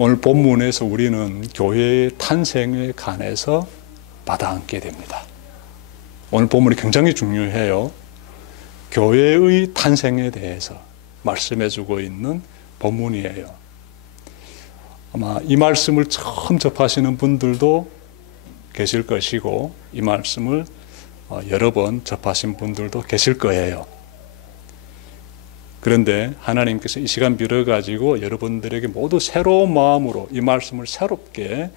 오늘 본문에서 우리는 교회의 탄생에 관해서 받아안게 됩니다. 오늘 본문이 굉장히 중요해요. 교회의 탄생에 대해서 말씀해주고 있는 본문이에요. 아마 이 말씀을 처음 접하시는 분들도 계실 것이고 이 말씀을 여러 번 접하신 분들도 계실 거예요. 그런데 하나님께서 이 시간 빌어가지고 여러분들에게 모두 새로운 마음으로 이 말씀을 새롭게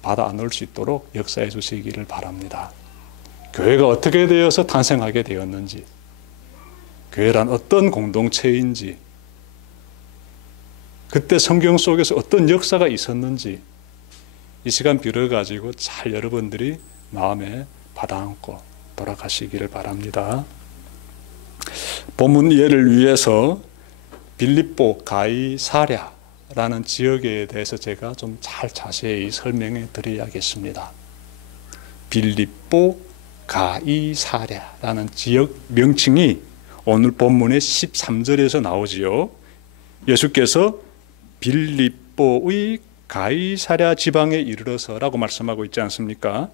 받아 안을 수 있도록 역사해 주시기를 바랍니다. 교회가 어떻게 되어서 탄생하게 되었는지, 교회란 어떤 공동체인지, 그때 성경 속에서 어떤 역사가 있었는지 이 시간 빌어가지고 잘 여러분들이 마음에 받아안고 돌아가시기를 바랍니다. 본문 이해를 위해서 빌립보 가이사랴라는 지역에 대해서 제가 좀 잘 자세히 설명해 드려야겠습니다. 빌립보 가이사랴라는 지역 명칭이 오늘 본문의 13절에서 나오지요. 예수께서 빌립보의 가이사랴 지방에 이르러서라고 말씀하고 있지 않습니까?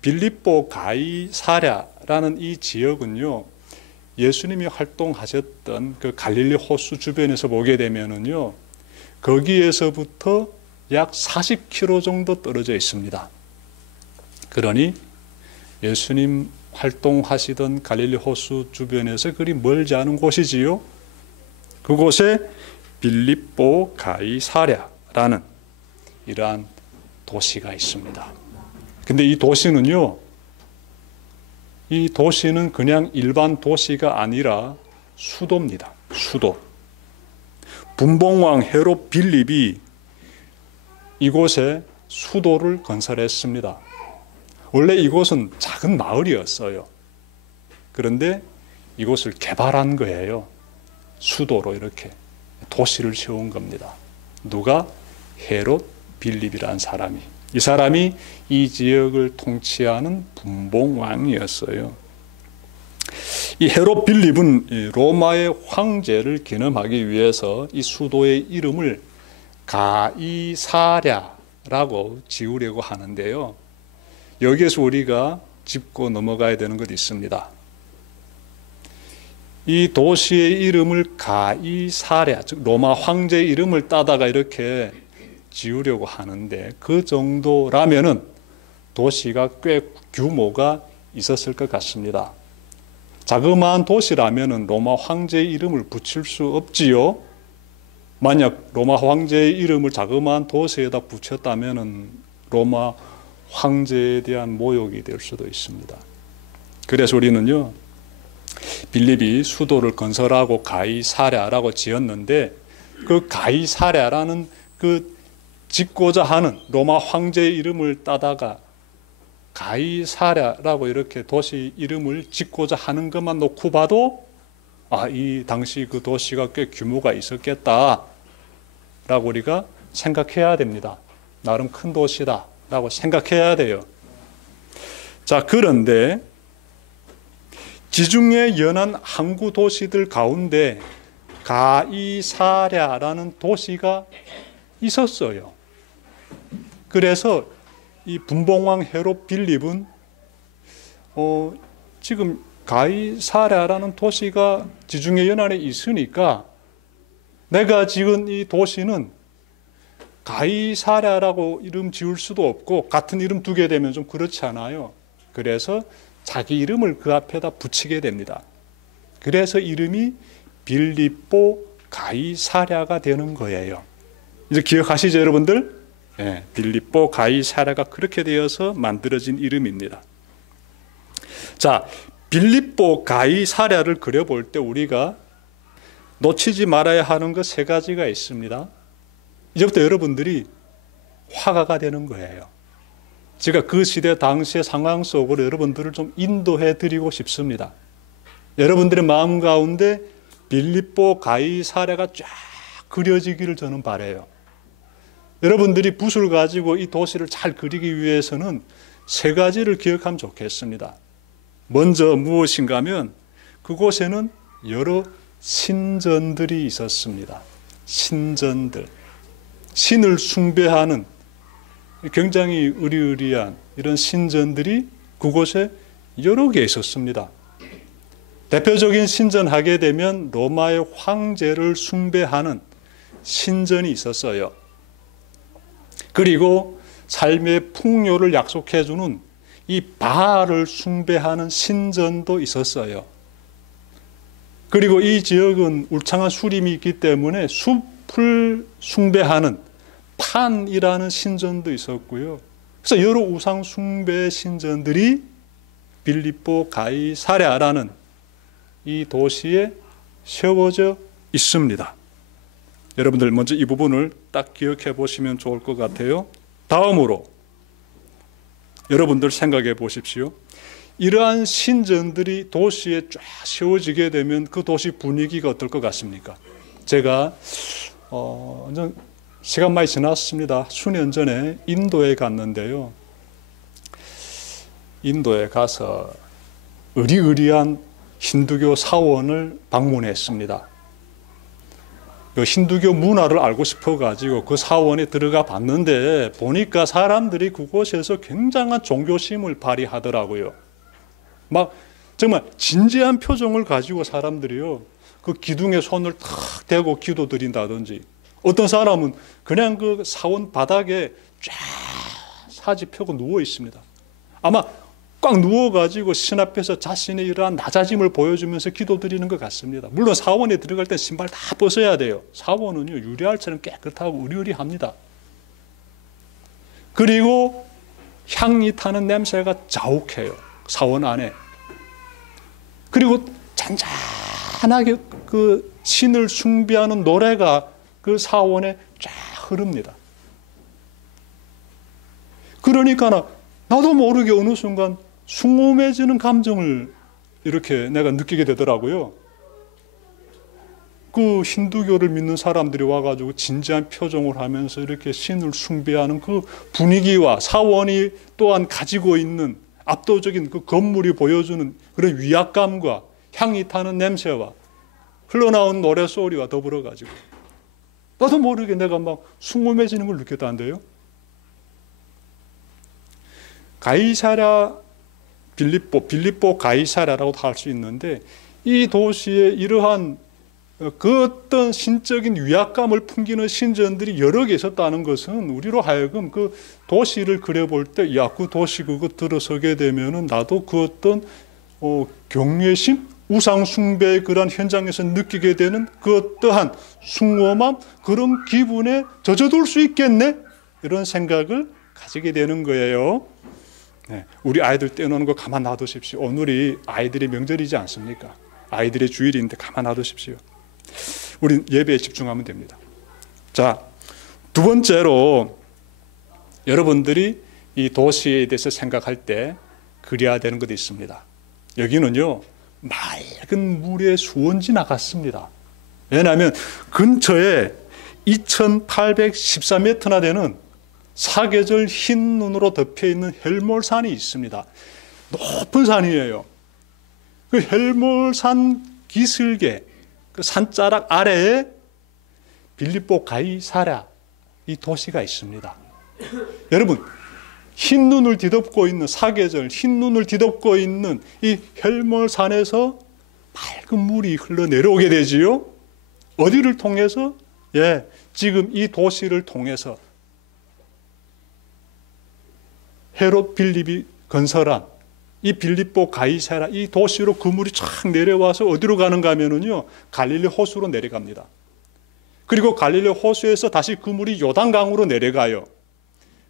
빌립보 가이사랴라는 이 지역은요, 예수님이 활동하셨던 그 갈릴리 호수 주변에서 보게 되면은요, 거기에서부터 약 40km 정도 떨어져 있습니다. 그러니 예수님 활동하시던 갈릴리 호수 주변에서 그리 멀지 않은 곳이지요. 그곳에 빌립보 가이사랴라는 이러한 도시가 있습니다. 근데 이 도시는요, 이 도시는 그냥 일반 도시가 아니라 수도입니다. 수도. 분봉왕 헤롯 빌립이 이곳에 수도를 건설했습니다. 원래 이곳은 작은 마을이었어요. 그런데 이곳을 개발한 거예요. 수도로 이렇게 도시를 세운 겁니다. 누가? 헤롯 빌립이라는 사람이. 이 사람이 이 지역을 통치하는 분봉왕이었어요. 이 헤롯 빌립은 로마의 황제를 기념하기 위해서 이 수도의 이름을 가이사랴라고 지으려고 하는데요. 여기에서 우리가 짚고 넘어가야 되는 것이 있습니다. 이 도시의 이름을 가이사랴, 즉 로마 황제의 이름을 따다가 이렇게 지으려고 하는데 그 정도라면은 도시가 꽤 규모가 있었을 것 같습니다. 자그마한 도시라면은 로마 황제의 이름을 붙일 수 없지요. 만약 로마 황제의 이름을 자그마한 도시에다 붙였다면은 로마 황제에 대한 모욕이 될 수도 있습니다. 그래서 우리는요, 빌립이 수도를 건설하고 가이사랴라고 지었는데 그 가이사랴라는 그 짓고자 하는 로마 황제의 이름을 따다가 가이사랴라고 이렇게 도시 이름을 짓고자 하는 것만 놓고 봐도 이 당시 그 도시가 꽤 규모가 있었겠다라고 우리가 생각해야 됩니다. 나름 큰 도시다라고 생각해야 돼요. 자, 그런데 지중해 연안 항구 도시들 가운데 가이사랴라는 도시가 있었어요. 그래서 이 분봉왕 헤롯 빌립은 지금 가이사랴라는 도시가 지중해 연안에 있으니까 내가 지은 이 도시는 가이사랴라고 이름 지을 수도 없고 같은 이름 두게 되면 좀 그렇지 않아요. 그래서 자기 이름을 그 앞에다 붙이게 됩니다. 그래서 이름이 빌립보 가이사랴가 되는 거예요. 이제 기억하시죠, 여러분들? 네, 빌립보 가이사랴가 그렇게 되어서 만들어진 이름입니다. 자, 빌립보 가이사랴를 그려볼 때 우리가 놓치지 말아야 하는 것 세 가지가 있습니다. 이제부터 여러분들이 화가가 되는 거예요. 제가 그 시대 당시의 상황 속으로 여러분들을 좀 인도해 드리고 싶습니다. 여러분들의 마음 가운데 빌립보 가이사랴가 쫙 그려지기를 저는 바라요. 여러분들이 붓을 가지고 이 도시를 잘 그리기 위해서는 세 가지를 기억하면 좋겠습니다. 먼저 무엇인가 하면 그곳에는 여러 신전들이 있었습니다. 신전들. 신을 숭배하는 굉장히 의리의리한 이런 신전들이 그곳에 여러 개 있었습니다. 대표적인 신전 하게 되면 로마의 황제를 숭배하는 신전이 있었어요. 그리고 삶의 풍요를 약속해주는 이 바알을 숭배하는 신전도 있었어요. 그리고 이 지역은 울창한 수림이 있기 때문에 숲을 숭배하는 판이라는 신전도 있었고요. 그래서 여러 우상 숭배 신전들이 빌립보 가이사랴라는 이 도시에 세워져 있습니다. 여러분들 먼저 이 부분을 딱 기억해 보시면 좋을 것 같아요. 다음으로 여러분들 생각해 보십시오. 이러한 신전들이 도시에 쫙 세워지게 되면 그 도시 분위기가 어떨 것 같습니까? 제가 시간 많이 지났습니다. 수년 전에 인도에 갔는데요. 인도에 가서 의리의리한 힌두교 사원을 방문했습니다. 그 힌두교 문화를 알고 싶어가지고 그 사원에 들어가 봤는데 보니까 사람들이 그곳에서 굉장한 종교심을 발휘하더라고요. 막 정말 진지한 표정을 가지고 사람들이요, 그 기둥에 손을 탁 대고 기도드린다든지, 어떤 사람은 그냥 그 사원 바닥에 쫙 사지 펴고 누워 있습니다. 아마 꽉 누워가지고 신 앞에서 자신의 이러한 낮아짐을 보여주면서 기도드리는 것 같습니다. 물론 사원에 들어갈 때 신발 다 벗어야 돼요. 사원은요, 유리알처럼 깨끗하고 의리의리합니다. 그리고 향이 타는 냄새가 자욱해요, 사원 안에. 그리고 잔잔하게 그 신을 숭배하는 노래가 그 사원에 쫙 흐릅니다. 그러니까 나도 모르게 어느 순간 숭엄해지는 감정을 이렇게 내가 느끼게 되더라고요. 그 힌두교를 믿는 사람들이 와가지고 진지한 표정을 하면서 이렇게 신을 숭배하는 그 분위기와 사원이 또한 가지고 있는 압도적인 그 건물이 보여주는 그런 위압감과 향이 타는 냄새와 흘러나온 노래소리와 더불어가지고 나도 모르게 내가 막 숭엄해지는 걸 느꼈다는데요. 가이사랴 빌립보 가이사랴라고도 할 수 있는데, 이 도시에 이러한 그 어떤 신적인 위압감을 풍기는 신전들이 여러 개 있었다는 것은 우리로 하여금 그 도시를 그려볼 때, 야, 그 도시 그거 들어서게 되면은 나도 그 어떤 경외심, 우상 숭배의 그러한 현장에서 느끼게 되는 그 어떠한 숭엄함, 그런 기분에 젖어들 수 있겠네, 이런 생각을 가지게 되는 거예요. 네, 우리 아이들 떼어놓는 거 가만 놔두십시오. 오늘이 아이들의 명절이지 않습니까? 아이들의 주일인데 가만 놔두십시오. 우린 예배에 집중하면 됩니다. 자, 두 번째로 여러분들이 이 도시에 대해서 생각할 때 그려야 되는 것이 있습니다. 여기는요, 맑은 물의 수원지 나갔습니다. 왜냐하면 근처에 2814m나 되는 사계절 흰 눈으로 덮여 있는 헬몰산이 있습니다. 높은 산이에요. 그 헬몰산 기슭에 그 산자락 아래에 빌립보 가이사랴 이 도시가 있습니다. 여러분, 흰 눈을 뒤덮고 있는 사계절 흰 눈을 뒤덮고 있는 이 헬몰산에서 맑은 물이 흘러내려오게 되지요. 어디를 통해서? 예, 지금 이 도시를 통해서 헤롯 빌립이 건설한 이 빌립보 가이사랴 이 도시로 그 물이 쫙 내려와서 어디로 가는가 하면은요, 갈릴리 호수로 내려갑니다. 그리고 갈릴리 호수에서 다시 그 물이 요단강으로 내려가요.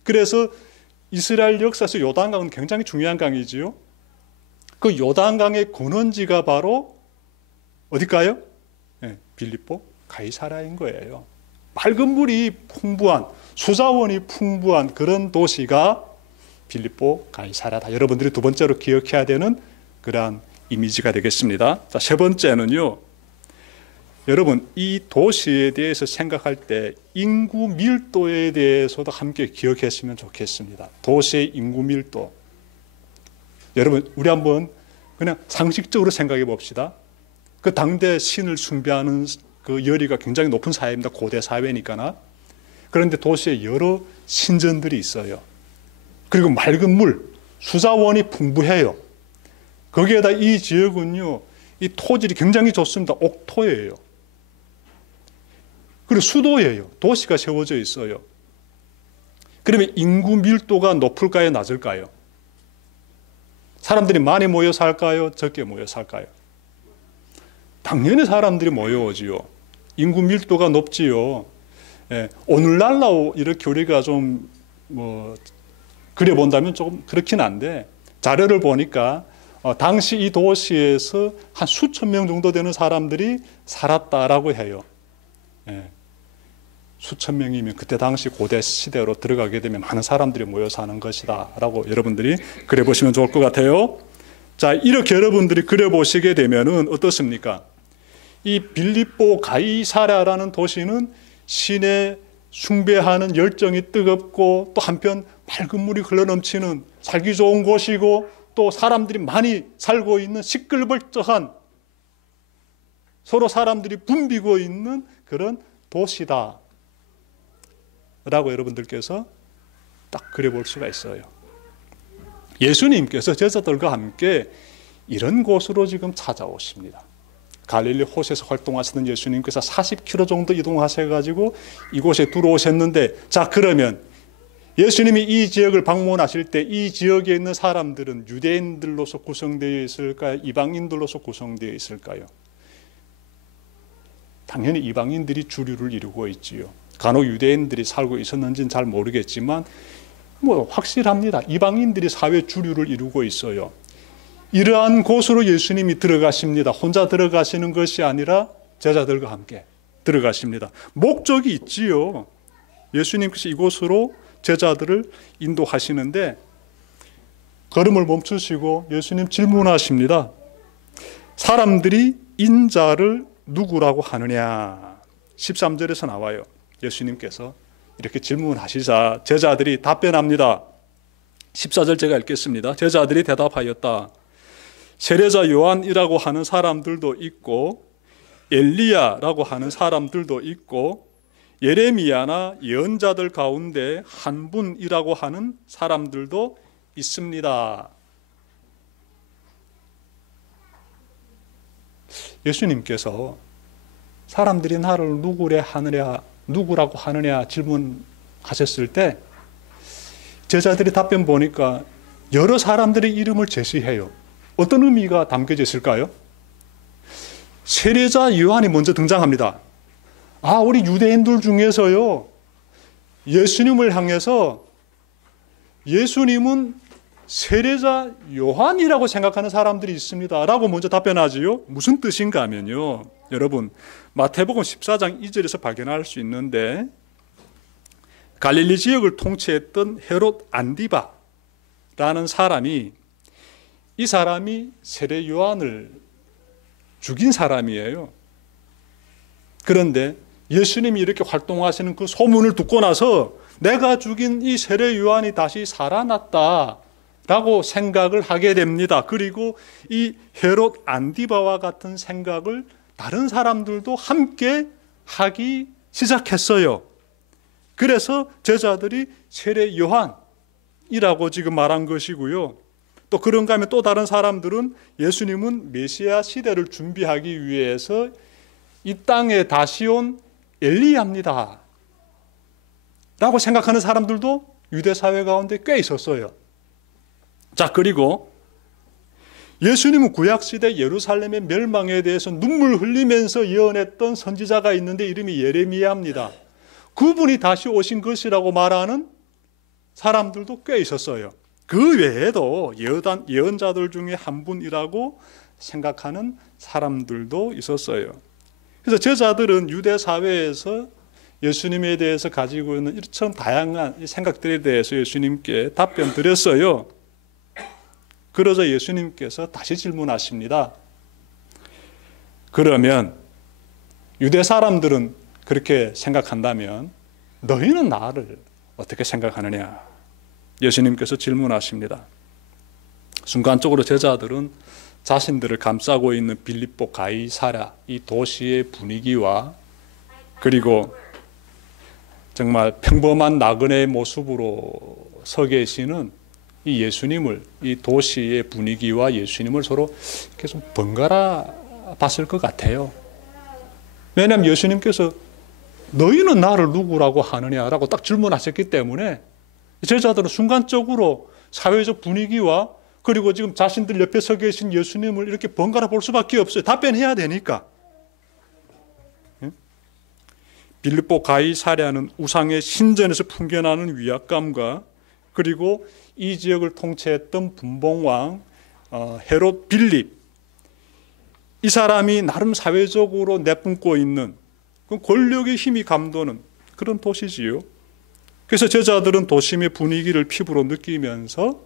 그래서 이스라엘 역사에서 요단강은 굉장히 중요한 강이지요. 그 요단강의 근원지가 바로 어딜까요? 네, 빌립보 가이사랴인 거예요. 맑은 물이 풍부한, 수자원이 풍부한 그런 도시가 빌립보 가이사랴다. 여러분들이 두 번째로 기억해야 되는 그러한 이미지가 되겠습니다. 자, 세 번째는요, 여러분 이 도시에 대해서 생각할 때 인구 밀도에 대해서도 함께 기억했으면 좋겠습니다. 도시의 인구 밀도. 여러분, 우리 한번 그냥 상식적으로 생각해 봅시다. 그 당대 신을 숭배하는 그 열의가 굉장히 높은 사회입니다. 고대 사회니까나. 그런데 도시에 여러 신전들이 있어요. 그리고 맑은 물, 수자원이 풍부해요. 거기에다 이 지역은요, 이 토질이 굉장히 좋습니다. 옥토예요. 그리고 수도예요. 도시가 세워져 있어요. 그러면 인구 밀도가 높을까요? 낮을까요? 사람들이 많이 모여 살까요? 적게 모여 살까요? 당연히 사람들이 모여오지요. 인구 밀도가 높지요. 예, 오늘날로 이렇게 우리가 좀 그려본다면 조금 그렇긴 한데, 자료를 보니까 당시 이 도시에서 한 수천 명 정도 되는 사람들이 살았다라고 해요. 예, 수천 명이면 그때 당시 고대 시대로 들어가게 되면 많은 사람들이 모여 사는 것이다 라고 여러분들이 그려보시면 좋을 것 같아요. 자, 이렇게 여러분들이 그려보시게 되면은 어떻습니까? 이 빌립보 가이사랴라는 도시는 신에 숭배하는 열정이 뜨겁고, 또 한편 맑은 물이 흘러넘치는 살기 좋은 곳이고, 또 사람들이 많이 살고 있는 시끌벅적한, 서로 사람들이 붐비고 있는 그런 도시다 라고 여러분들께서 딱 그려볼 수가 있어요. 예수님께서 제자들과 함께 이런 곳으로 지금 찾아오십니다. 갈릴리 호수에서 활동하시던 예수님께서 40km 정도 이동하셔가지고 이곳에 들어오셨는데, 자, 그러면 예수님이 이 지역을 방문하실 때 이 지역에 있는 사람들은 유대인들로서 구성되어 있을까요? 이방인들로서 구성되어 있을까요? 당연히 이방인들이 주류를 이루고 있지요. 간혹 유대인들이 살고 있었는지는 잘 모르겠지만 확실합니다. 이방인들이 사회 주류를 이루고 있어요. 이러한 곳으로 예수님이 들어가십니다. 혼자 들어가시는 것이 아니라 제자들과 함께 들어가십니다. 목적이 있지요. 예수님께서 이곳으로 제자들을 인도하시는데, 걸음을 멈추시고 예수님 질문하십니다. 사람들이 인자를 누구라고 하느냐? 13절에서 나와요. 예수님께서 이렇게 질문하시자 제자들이 답변합니다. 14절 제가 읽겠습니다. 제자들이 대답하였다. 세례자 요한이라고 하는 사람들도 있고, 엘리야라고 하는 사람들도 있고, 예레미야나 예언자들 가운데 한 분이라고 하는 사람들도 있습니다. 예수님께서 사람들이 나를 누구라고 하느냐 질문하셨을 때 제자들이 답변 보니까 여러 사람들의 이름을 제시해요. 어떤 의미가 담겨져 있을까요? 세례자 요한이 먼저 등장합니다. 우리 유대인들 중에서요, 예수님을 향해서 예수님은 세례자 요한이라고 생각하는 사람들이 있습니다 라고 먼저 답변하지요. 무슨 뜻인가 하면요, 여러분 마태복음 14장 2절에서 발견할 수 있는데, 갈릴리 지역을 통치했던 헤롯 안디바라는 사람이, 이 사람이 세례 요한을 죽인 사람이에요. 그런데 예수님이 이렇게 활동하시는 그 소문을 듣고 나서 내가 죽인 이 세례 요한이 다시 살아났다라고 생각을 하게 됩니다. 그리고 이 헤롯 안디바와 같은 생각을 다른 사람들도 함께 하기 시작했어요. 그래서 제자들이 세례 요한이라고 지금 말한 것이고요. 또 그런가 하면 또 다른 사람들은 예수님은 메시아 시대를 준비하기 위해서 이 땅에 다시 온 엘리야입니다 라고 생각하는 사람들도 유대 사회 가운데 꽤 있었어요. 자, 그리고 예수님은 구약시대 예루살렘의 멸망에 대해서 눈물 흘리면서 예언했던 선지자가 있는데 이름이 예레미야입니다. 그분이 다시 오신 것이라고 말하는 사람들도 꽤 있었어요. 그 외에도 예언자들 중에 한 분이라고 생각하는 사람들도 있었어요. 그래서 제자들은 유대 사회에서 예수님에 대해서 가지고 있는 이처럼 다양한 생각들에 대해서 예수님께 답변 드렸어요. 그러자 예수님께서 다시 질문하십니다. 그러면 유대 사람들은 그렇게 생각한다면 너희는 나를 어떻게 생각하느냐? 예수님께서 질문하십니다. 순간적으로 제자들은 자신들을 감싸고 있는 빌립보 가이사랴 이 도시의 분위기와 그리고 정말 평범한 나그네의 모습으로 서 계시는 이 예수님을, 이 도시의 분위기와 예수님을 서로 계속 번갈아 봤을 것 같아요. 왜냐하면 예수님께서 너희는 나를 누구라고 하느냐라고 딱 질문하셨기 때문에 제자들은 순간적으로 사회적 분위기와 그리고 지금 자신들 옆에 서 계신 예수님을 이렇게 번갈아 볼 수밖에 없어요. 답변해야 되니까. 빌립보 가이사랴는 우상의 신전에서 풍겨나는 위압감과 그리고 이 지역을 통치했던 분봉왕 헤롯 빌립, 이 사람이 나름 사회적으로 내뿜고 있는 권력의 힘이 감도는 그런 도시지요. 그래서 제자들은 도심의 분위기를 피부로 느끼면서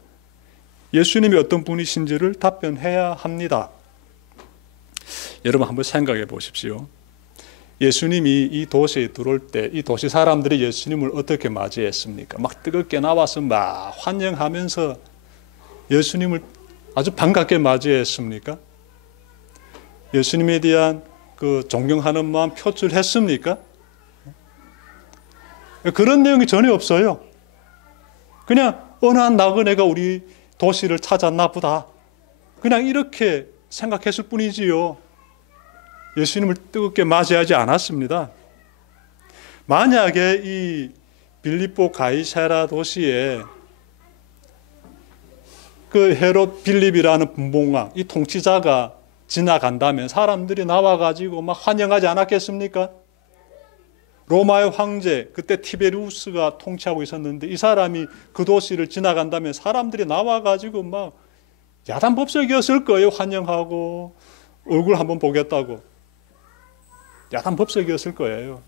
예수님이 어떤 분이신지를 답변해야 합니다. 여러분 한번 생각해 보십시오. 예수님이 이 도시에 들어올 때 이 도시 사람들이 예수님을 어떻게 맞이했습니까? 막 뜨겁게 나와서 막 환영하면서 예수님을 아주 반갑게 맞이했습니까? 예수님에 대한 그 존경하는 마음 표출했습니까? 그런 내용이 전혀 없어요. 그냥 어느 한 나그네가 우리 도시를 찾았나 보다. 그냥 이렇게 생각했을 뿐이지요. 예수님을 뜨겁게 맞이하지 않았습니다. 만약에 이 빌립보 가이사랴 도시에 그 헤롯 빌립이라는 분봉왕, 이 통치자가 지나간다면 사람들이 나와가지고 막 환영하지 않았겠습니까? 로마의 황제, 그때 티베리우스가 통치하고 있었는데 이 사람이 그 도시를 지나간다면 사람들이 나와가지고 막 야단법석이었을 거예요. 환영하고 얼굴 한번 보겠다고. 야단법석이었을 거예요.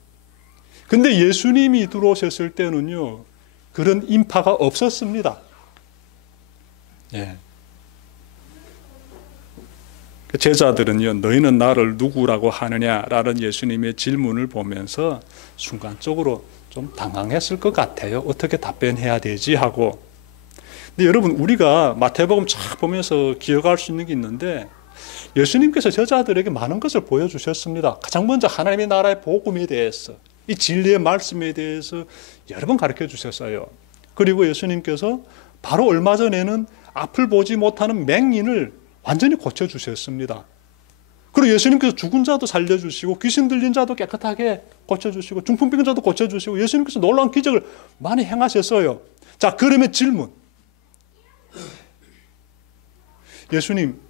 근데 예수님이 들어오셨을 때는요, 그런 인파가 없었습니다. 예. 제자들은요, 너희는 나를 누구라고 하느냐라는 예수님의 질문을 보면서 순간적으로 좀 당황했을 것 같아요. 어떻게 답변해야 되지 하고. 근데 여러분, 우리가 마태복음 쫙 보면서 기억할 수 있는 게 있는데 예수님께서 제자들에게 많은 것을 보여주셨습니다. 가장 먼저 하나님의 나라의 복음에 대해서, 이 진리의 말씀에 대해서 여러 번 가르쳐 주셨어요. 그리고 예수님께서 바로 얼마 전에는 앞을 보지 못하는 맹인을 완전히 고쳐주셨습니다. 그리고 예수님께서 죽은 자도 살려주시고 귀신 들린 자도 깨끗하게 고쳐주시고 중풍병자도 고쳐주시고 예수님께서 놀라운 기적을 많이 행하셨어요. 자, 그러면 질문. 예수님,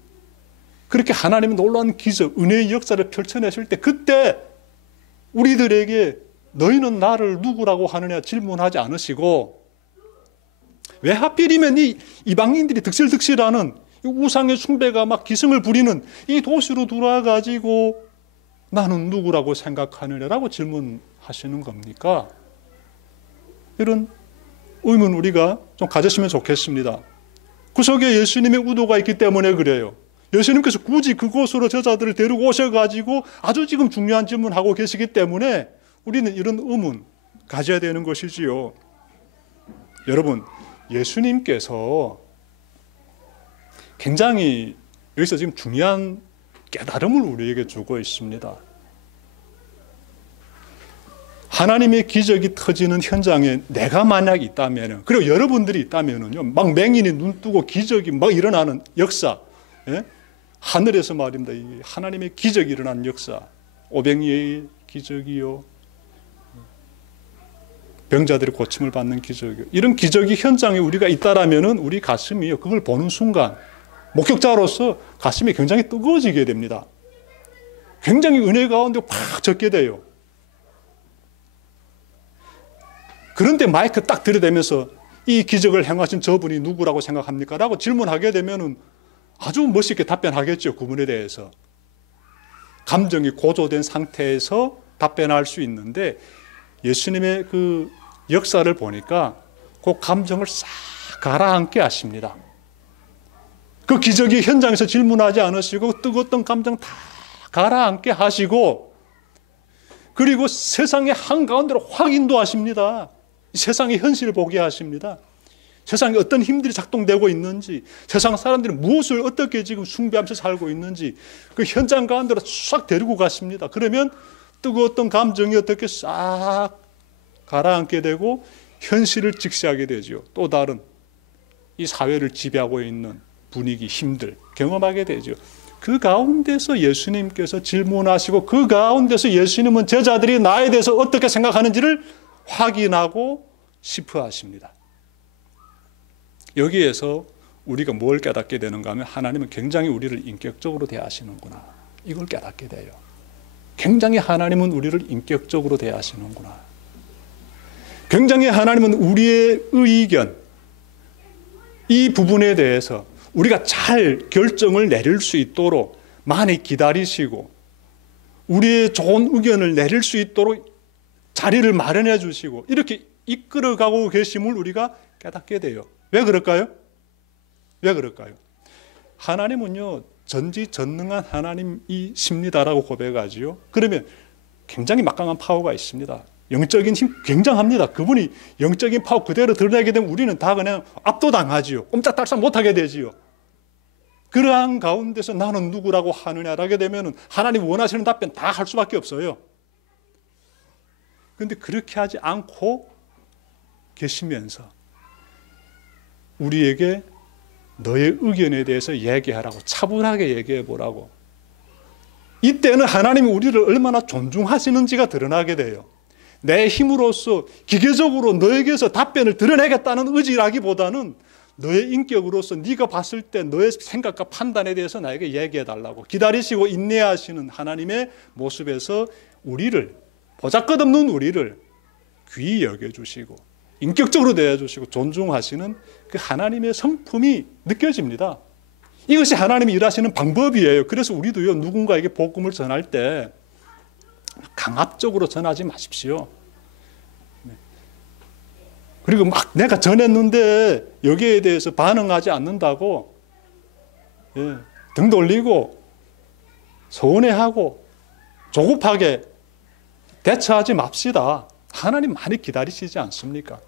그렇게 하나님의 놀라운 기적, 은혜의 역사를 펼쳐내실 때 그때 우리들에게 너희는 나를 누구라고 하느냐 질문하지 않으시고 왜 하필이면 이 이방인들이 득실득실하는 우상의 숭배가 막 기승을 부리는 이 도시로 들어와가지고 나는 누구라고 생각하느냐라고 질문하시는 겁니까? 이런 의문 우리가 좀 가졌으면 좋겠습니다. 그 속에 예수님의 의도가 있기 때문에 그래요. 예수님께서 굳이 그곳으로 저자들을 데리고 오셔가지고 아주 지금 중요한 질문하고 계시기 때문에 우리는 이런 의문 가져야 되는 것이지요. 여러분, 예수님께서 굉장히 여기서 지금 중요한 깨달음을 우리에게 주고 있습니다. 하나님의 기적이 터지는 현장에 내가 만약 있다면, 그리고 여러분들이 있다면요, 막 맹인이 눈 뜨고 기적이 막 일어나는 역사, 예? 하늘에서 말입니다. 이 하나님의 기적이 일어나는 역사, 오병이의 기적이요, 병자들이 고침을 받는 기적이요, 이런 기적이 현장에 우리가 있다라면은 우리 가슴이 그걸 보는 순간 목격자로서 가슴이 굉장히 뜨거워지게 됩니다. 굉장히 은혜 가운데 팍 젖게 돼요. 그런데 마이크 딱 들이대면서 이 기적을 행하신 저분이 누구라고 생각합니까? 라고 질문하게 되면 아주 멋있게 답변하겠죠. 그분에 대해서. 감정이 고조된 상태에서 답변할 수 있는데 예수님의 그 역사를 보니까 그 감정을 싹 가라앉게 하십니다. 그 기적이 현장에서 질문하지 않으시고 뜨거웠던 감정 다 가라앉게 하시고 그리고 세상의 한가운데로 확 인도하십니다. 세상의 현실을 보게 하십니다. 세상에 어떤 힘들이 작동되고 있는지, 세상 사람들이 무엇을 어떻게 지금 숭배하면서 살고 있는지 그 현장 가운데로 싹 데리고 가십니다. 그러면 뜨거웠던 감정이 어떻게 싹 가라앉게 되고 현실을 직시하게 되죠. 또 다른 이 사회를 지배하고 있는 분위기, 힘들 경험하게 되죠. 그 가운데서 예수님께서 질문하시고 그 가운데서 예수님은 제자들이 나에 대해서 어떻게 생각하는지를 확인하고 싶어 하십니다. 여기에서 우리가 뭘 깨닫게 되는가 하면 하나님은 굉장히 우리를 인격적으로 대하시는구나. 이걸 깨닫게 돼요. 굉장히 하나님은 우리를 인격적으로 대하시는구나. 굉장히 하나님은 우리의 의견, 이 부분에 대해서 우리가 잘 결정을 내릴 수 있도록 많이 기다리시고 우리의 좋은 의견을 내릴 수 있도록 자리를 마련해 주시고 이렇게 이끌어가고 계심을 우리가 깨닫게 돼요. 왜 그럴까요? 왜 그럴까요? 하나님은요, 전지전능한 하나님이십니다라고 고백하지요. 그러면 굉장히 막강한 파워가 있습니다. 영적인 힘 굉장합니다. 그분이 영적인 파워 그대로 드러내게 되면 우리는 다 그냥 압도당하지요. 꼼짝달싹 못하게 되지요. 그러한 가운데서 나는 누구라고 하느냐라고 하게 되면 하나님 원하시는 답변 다 할 수밖에 없어요. 그런데 그렇게 하지 않고 계시면서 우리에게 너의 의견에 대해서 얘기하라고, 차분하게 얘기해 보라고. 이때는 하나님이 우리를 얼마나 존중하시는지가 드러나게 돼요. 내 힘으로써 기계적으로 너에게서 답변을 드러내겠다는 의지라기보다는 너의 인격으로서 네가 봤을 때 너의 생각과 판단에 대해서 나에게 얘기해 달라고 기다리시고 인내하시는 하나님의 모습에서 우리를, 보잘것없는 우리를 귀히 여겨주시고 인격적으로 대해주시고 존중하시는 그 하나님의 성품이 느껴집니다. 이것이 하나님이 일하시는 방법이에요. 그래서 우리도요, 누군가에게 복음을 전할 때 강압적으로 전하지 마십시오. 그리고 막 내가 전했는데 여기에 대해서 반응하지 않는다고 등 돌리고 서운해하고 조급하게 대처하지 맙시다. 하나님 많이 기다리시지 않습니까?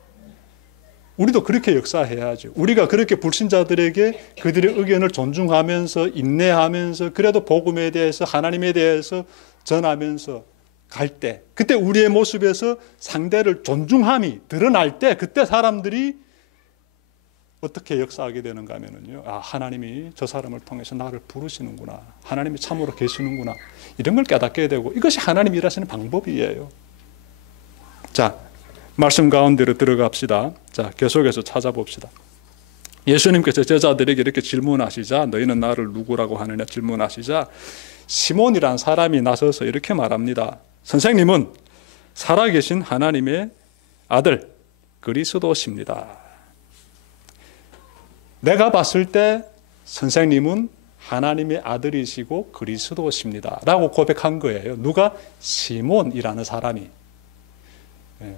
우리도 그렇게 역사해야죠. 우리가 그렇게 불신자들에게 그들의 의견을 존중하면서 인내하면서 그래도 복음에 대해서 하나님에 대해서 전하면서 갈 때, 그때 우리의 모습에서 상대를 존중함이 드러날 때 그때 사람들이 어떻게 역사하게 되는가 하면요, 아, 하나님이 저 사람을 통해서 나를 부르시는구나, 하나님이 참으로 계시는구나, 이런 걸 깨닫게 되고, 이것이 하나님이 일하시는 방법이에요. 자, 말씀 가운데로 들어갑시다. 자, 계속해서 찾아봅시다. 예수님께서 제자들에게 이렇게 질문하시자, 너희는 나를 누구라고 하느냐 질문하시자, 시몬이란 사람이 나서서 이렇게 말합니다. 선생님은 살아계신 하나님의 아들 그리스도십니다. 내가 봤을 때 선생님은 하나님의 아들이시고 그리스도십니다 라고 고백한 거예요. 누가? 시몬이라는 사람이.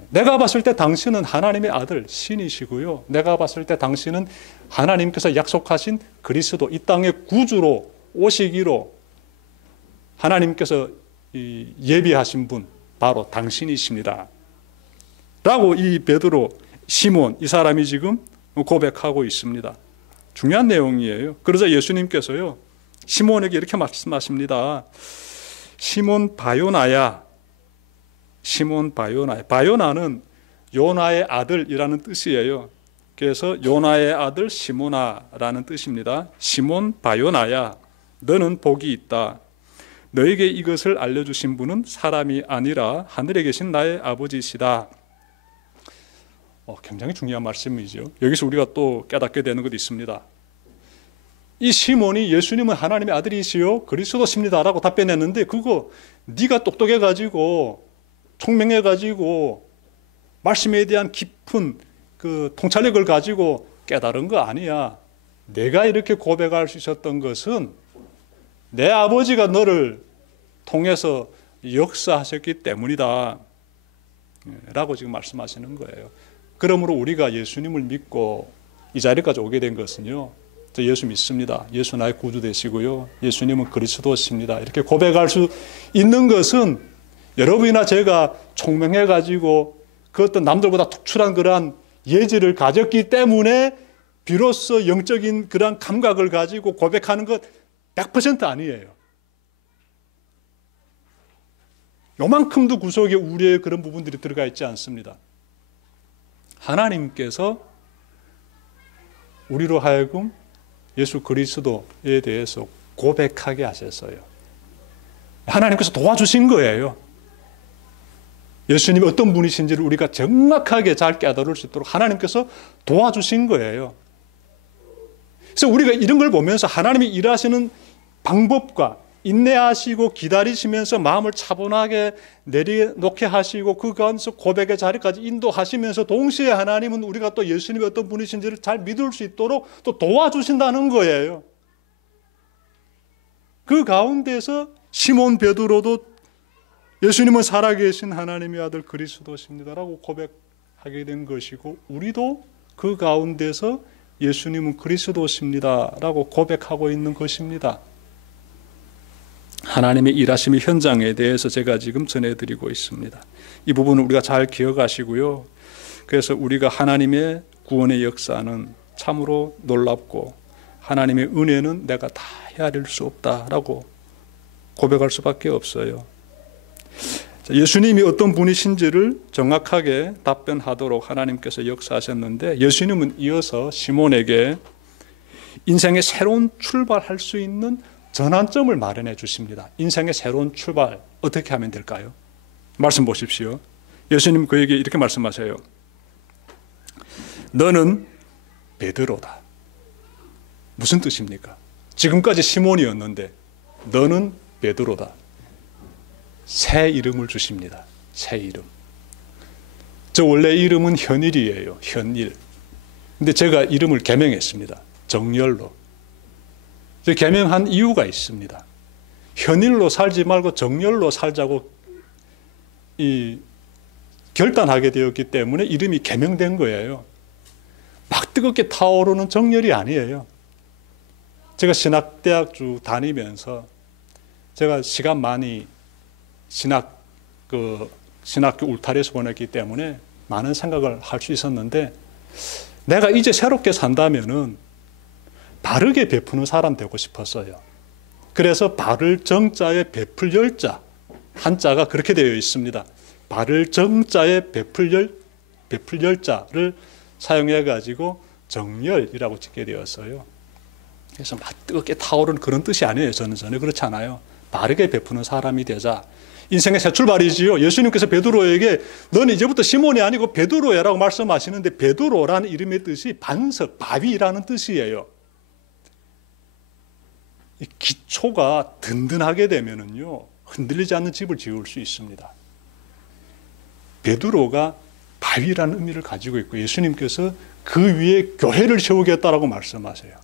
내가 봤을 때 당신은 하나님의 아들 신이시고요, 내가 봤을 때 당신은 하나님께서 약속하신 그리스도, 이 땅의 구주로 오시기로 하나님께서 예비하신 분 바로 당신이십니다 라고 이 베드로, 시몬, 이 사람이 지금 고백하고 있습니다. 중요한 내용이에요. 그러자 예수님께서요, 시몬에게 이렇게 말씀하십니다. 시몬 바요나야, 시몬 바요나. 바요나는 요나의 아들이라는 뜻이에요. 그래서 요나의 아들 시몬아라는 뜻입니다. 시몬 바요나야, 너는 복이 있다. 너에게 이것을 알려주신 분은 사람이 아니라 하늘에 계신 나의 아버지시다. 굉장히 중요한 말씀이죠. 여기서 우리가 또 깨닫게 되는 것도 있습니다. 이 시몬이 예수님은 하나님의 아들이시요 그리스도십니다라고 답변했는데, 그거 네가 똑똑해가지고 총명해가지고 말씀에 대한 깊은 그 통찰력을 가지고 깨달은 거 아니야. 내가 이렇게 고백할 수 있었던 것은 내 아버지가 너를 통해서 역사하셨기 때문이다 라고 지금 말씀하시는 거예요. 그러므로 우리가 예수님을 믿고 이 자리까지 오게 된 것은요, 저 예수 믿습니다, 예수 나의 구주 되시고요, 예수님은 그리스도십니다, 이렇게 고백할 수 있는 것은 여러분이나 제가 총명해가지고 그 어떤 남들보다 특출한 그러한 예지를 가졌기 때문에 비로소 영적인 그러한 감각을 가지고 고백하는 것 100% 아니에요. 요만큼도 구속에 우리의 그런 부분들이 들어가 있지 않습니다. 하나님께서 우리로 하여금 예수 그리스도에 대해서 고백하게 하셨어요. 하나님께서 도와주신 거예요. 예수님이 어떤 분이신지를 우리가 정확하게 잘 깨달을 수 있도록 하나님께서 도와주신 거예요. 그래서 우리가 이런 걸 보면서 하나님이 일하시는 방법과 인내하시고 기다리시면서 마음을 차분하게 내려놓게 하시고 그 가운데서 고백의 자리까지 인도하시면서 동시에 하나님은 우리가 또 예수님이 어떤 분이신지를 잘 믿을 수 있도록 또 도와주신다는 거예요. 그 가운데서 시몬 베드로도 예수님은 살아계신 하나님의 아들 그리스도십니다라고 고백하게 된 것이고, 우리도 그 가운데서 예수님은 그리스도십니다라고 고백하고 있는 것입니다. 하나님의 일하심의 현장에 대해서 제가 지금 전해드리고 있습니다. 이 부분을 우리가 잘 기억하시고요. 그래서 우리가 하나님의 구원의 역사는 참으로 놀랍고 하나님의 은혜는 내가 다 헤아릴 수 없다라고 고백할 수밖에 없어요. 예수님이 어떤 분이신지를 정확하게 답변하도록 하나님께서 역사하셨는데, 예수님은 이어서 시몬에게 인생의 새로운 출발할 수 있는 전환점을 마련해 주십니다. 인생의 새로운 출발 어떻게 하면 될까요? 말씀 보십시오. 예수님 그에게 이렇게 말씀하세요. 너는 베드로다. 무슨 뜻입니까? 지금까지 시몬이었는데 너는 베드로다. 새 이름을 주십니다. 새 이름. 저 원래 이름은 현일이에요. 현일. 근데 제가 이름을 개명했습니다. 정열로. 개명한 이유가 있습니다. 현일로 살지 말고 정열로 살자고 결단하게 되었기 때문에 이름이 개명된 거예요. 막 뜨겁게 타오르는 정열이 아니에요. 제가 신학대학 쭉 다니면서 제가 시간 많이 신학교 울타리에서 보냈기 때문에 많은 생각을 할 수 있었는데, 내가 이제 새롭게 산다면은 바르게 베푸는 사람 되고 싶었어요. 그래서 바를 정자에 베풀 열자, 한자가 그렇게 되어 있습니다. 바를 정자에 베풀 열자를 사용해 가지고 정열이라고 짓게 되었어요. 그래서 막 뜨겁게 타오르는 그런 뜻이 아니에요. 저는 전혀 그렇지 않아요. 바르게 베푸는 사람이 되자. 인생의 새 출발이지요. 예수님께서 베드로에게 너는 이제부터 시몬이 아니고 베드로야라고 말씀하시는데, 베드로라는 이름의 뜻이 반석, 바위라는 뜻이에요. 기초가 든든하게 되면은요, 흔들리지 않는 집을 지을 수 있습니다. 베드로가 바위라는 의미를 가지고 있고, 예수님께서 그 위에 교회를 세우겠다라고 말씀하세요.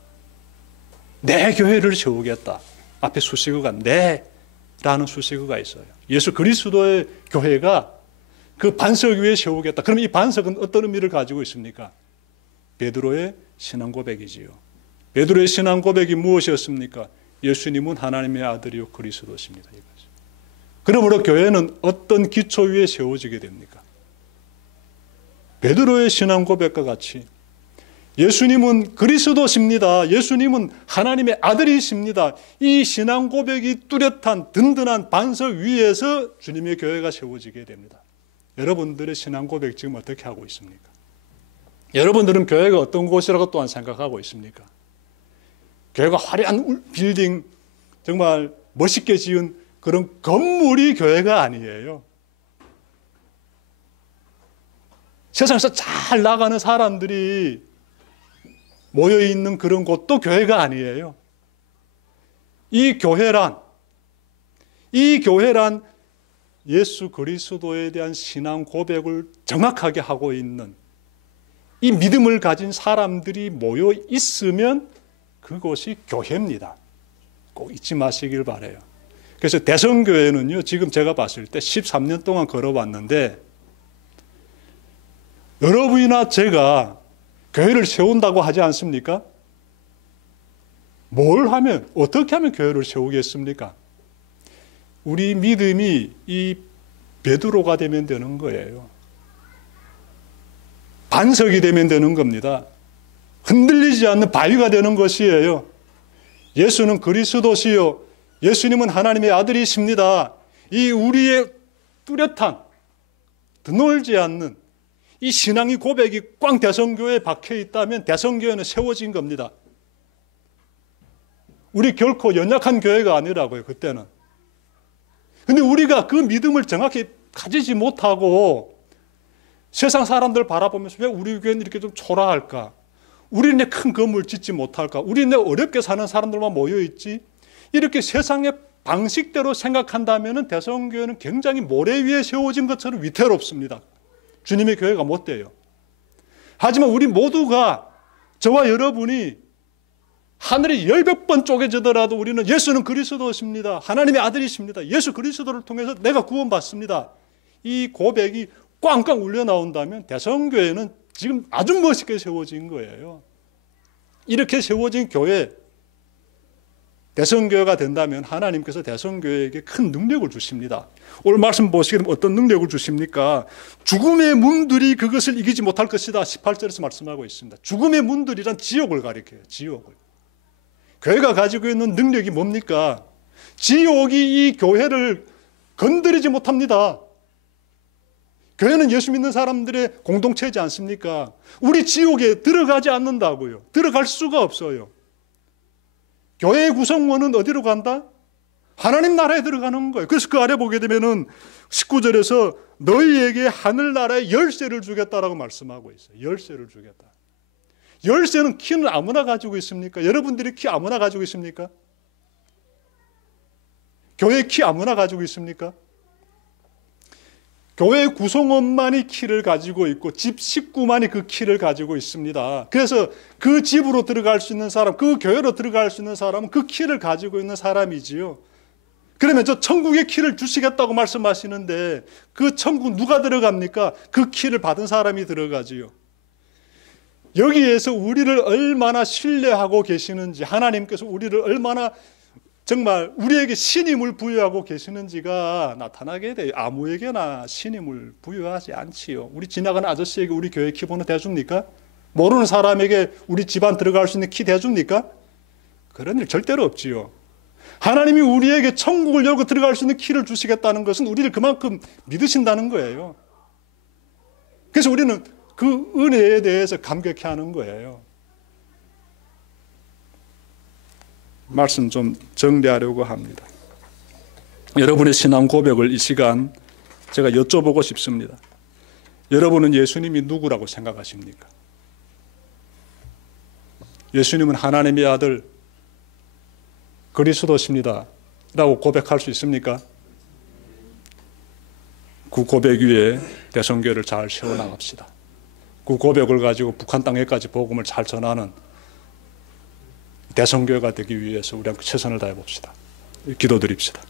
내 교회를 세우겠다. 앞에 수식어가 내라는 수식어가 있어요. 예수 그리스도의 교회가 그 반석 위에 세우겠다. 그럼 이 반석은 어떤 의미를 가지고 있습니까? 베드로의 신앙 고백이지요. 베드로의 신앙 고백이 무엇이었습니까? 예수님은 하나님의 아들이요 그리스도십니다. 이거죠. 그러므로 교회는 어떤 기초 위에 세워지게 됩니까? 베드로의 신앙 고백과 같이 예수님은 그리스도십니다. 예수님은 하나님의 아들이십니다. 이 신앙 고백이 뚜렷한 든든한 반석 위에서 주님의 교회가 세워지게 됩니다. 여러분들의 신앙 고백 지금 어떻게 하고 있습니까? 여러분들은 교회가 어떤 곳이라고 또한 생각하고 있습니까? 교회가 화려한 빌딩, 정말 멋있게 지은 그런 건물이 교회가 아니에요. 세상에서 잘 나가는 사람들이 모여있는 그런 곳도 교회가 아니에요. 이 교회란 예수 그리스도에 대한 신앙 고백을 정확하게 하고 있는 이 믿음을 가진 사람들이 모여 있으면 그것이 교회입니다. 꼭 잊지 마시길 바라요. 그래서 대성교회는요, 지금 제가 봤을 때 13년 동안 걸어왔는데, 여러분이나 제가 교회를 세운다고 하지 않습니까? 뭘 하면, 어떻게 하면 교회를 세우겠습니까? 우리 믿음이 이 베드로가 되면 되는 거예요. 반석이 되면 되는 겁니다. 흔들리지 않는 바위가 되는 것이에요. 예수는 그리스도시요, 예수님은 하나님의 아들이십니다. 이 우리의 뚜렷한, 드놀지 않는 이 신앙의 고백이 꽝 대성교회에 박혀 있다면 대성교회는 세워진 겁니다. 우리 결코 연약한 교회가 아니라고요, 그때는. 근데 우리가 그 믿음을 정확히 가지지 못하고 세상 사람들 바라보면서 왜 우리 교회는 이렇게 좀 초라할까? 우리는 큰 건물 짓지 못할까? 우리는 어렵게 사는 사람들만 모여있지? 이렇게 세상의 방식대로 생각한다면 대성교회는 굉장히 모래 위에 세워진 것처럼 위태롭습니다. 주님의 교회가 못 돼요. 하지만 우리 모두가, 저와 여러분이 하늘이 10번 쪼개지더라도 우리는 예수는 그리스도십니다. 하나님의 아들이십니다. 예수 그리스도를 통해서 내가 구원받습니다. 이 고백이 꽝꽝 울려 나온다면 대성교회는 지금 아주 멋있게 세워진 거예요. 이렇게 세워진 교회, 대성교회가 된다면 하나님께서 대성교회에게 큰 능력을 주십니다. 오늘 말씀 보시기에 어떤 능력을 주십니까? 죽음의 문들이 그것을 이기지 못할 것이다. 18절에서 말씀하고 있습니다. 죽음의 문들이란 지옥을 가리켜요. 지옥을. 교회가 가지고 있는 능력이 뭡니까? 지옥이 이 교회를 건드리지 못합니다. 교회는 예수 믿는 사람들의 공동체이지 않습니까? 우리 지옥에 들어가지 않는다고요. 들어갈 수가 없어요. 교회의 구성원은 어디로 간다? 하나님 나라에 들어가는 거예요. 그래서 그 아래 보게 되면은 19절에서 너희에게 하늘나라의 열쇠를 주겠다라고 말씀하고 있어요. 열쇠를 주겠다. 열쇠는 키는 아무나 가지고 있습니까? 여러분들이 키 아무나 가지고 있습니까? 교회 키 아무나 가지고 있습니까? 교회 구성원만이 키를 가지고 있고 집 식구만이 그 키를 가지고 있습니다. 그래서 그 집으로 들어갈 수 있는 사람, 그 교회로 들어갈 수 있는 사람은 그 키를 가지고 있는 사람이지요. 그러면 저 천국의 키를 주시겠다고 말씀하시는데 그 천국 누가 들어갑니까? 그 키를 받은 사람이 들어가지요. 여기에서 우리를 얼마나 신뢰하고 계시는지, 하나님께서 우리를 얼마나 정말 우리에게 신임을 부여하고 계시는지가 나타나게 돼요. 아무에게나 신임을 부여하지 않지요. 우리 지나가는 아저씨에게 우리 교회 키 번호 대줍니까? 모르는 사람에게 우리 집안 들어갈 수 있는 키 대줍니까? 그런 일 절대로 없지요. 하나님이 우리에게 천국을 열고 들어갈 수 있는 키를 주시겠다는 것은 우리를 그만큼 믿으신다는 거예요. 그래서 우리는 그 은혜에 대해서 감격해하는 거예요. 말씀 좀 정리하려고 합니다. 여러분의 신앙 고백을 이 시간 제가 여쭤보고 싶습니다. 여러분은 예수님이 누구라고 생각하십니까? 예수님은 하나님의 아들 그리스도십니다 라고 고백할 수 있습니까? 그 고백 위에 대성교회를 잘 세워나갑시다. 그 고백을 가지고 북한 땅에까지 복음을 잘 전하는 대성교회가 되기 위해서 우리 함께 최선을 다해 봅시다. 기도드립시다.